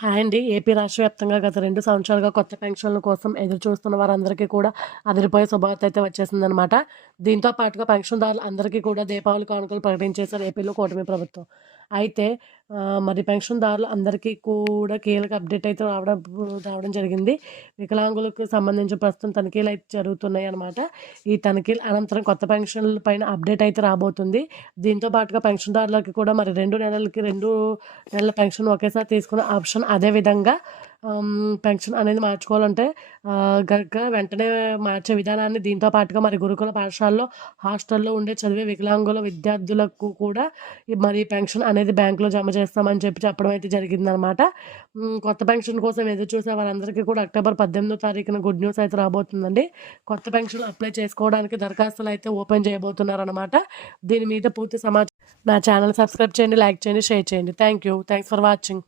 Hi అండి. AP రాష్ట్ర వ్యాప్తంగా గత 2 సంవత్సరాలుగా కొత్త పెన్షన్ల కోసం ఎదురు చూస్తున్న వారందరికీ కూడా అదిరిపోయే శుభవార్త అయితే వచ్చేసిందనమాట. దీంతో పాటుగా పెన్షన్‌దారులు అందరికీ కూడా దీపావళి కానుకలు ప్రకటించేశారు ఏపీలో కూటమి ప్రభుత్వం. అయితే మరి పెన్షన్‌దారులు అందరికీ కూడా కీలక అప్డేట్ అయితే రావడం జరిగింది. వికలాంగులకు సంబంధించి ప్రస్తుతం తనిఖీలు అయితే జరుగుతున్నాయన్నమాట. ఈ తనిఖీల అనంతరం కొత్త పెన్షన్ల పైన అప్డేట్ అయితే రాబోతుంది. దీంతో పాటుగా పెన్షన్‌దారులకి కూడా మరి 2 నెలలకి 2 నెలల పెన్షన్ ఒకేసారి తీసుకునే ఆప్షన్, అదేవిధంగా పెన్షన్ అనేది మార్చుకోవాలంటే వెంటనే మార్చే విధానాన్ని, దీంతో పాటుగా మరి గురుకుల పాఠశాలలో, హాస్టల్లో ఉండే చదివే వికలాంగుల విద్యార్థులకు కూడా మరి పెన్షన్ అనేది బ్యాంకులో జమ చేస్తామని చెప్పడం అయితే జరిగిందనమాట. కొత్త పెన్షన్ కోసం ఎదురు చూసే వారందరికీ కూడా అక్టోబర్ 18వ తారీఖున గుడ్ న్యూస్ అయితే రాబోతుందండి. కొత్త పెన్షన్ అప్లై చేసుకోవడానికి దరఖాస్తులు అయితే ఓపెన్ చేయబోతున్నారనమాట. దీని మీద పూర్తి సమాచారం నా ఛానల్ సబ్స్క్రైబ్ చేయండి, లైక్ చేయండి, షేర్ చేయండి. Thanks for watching.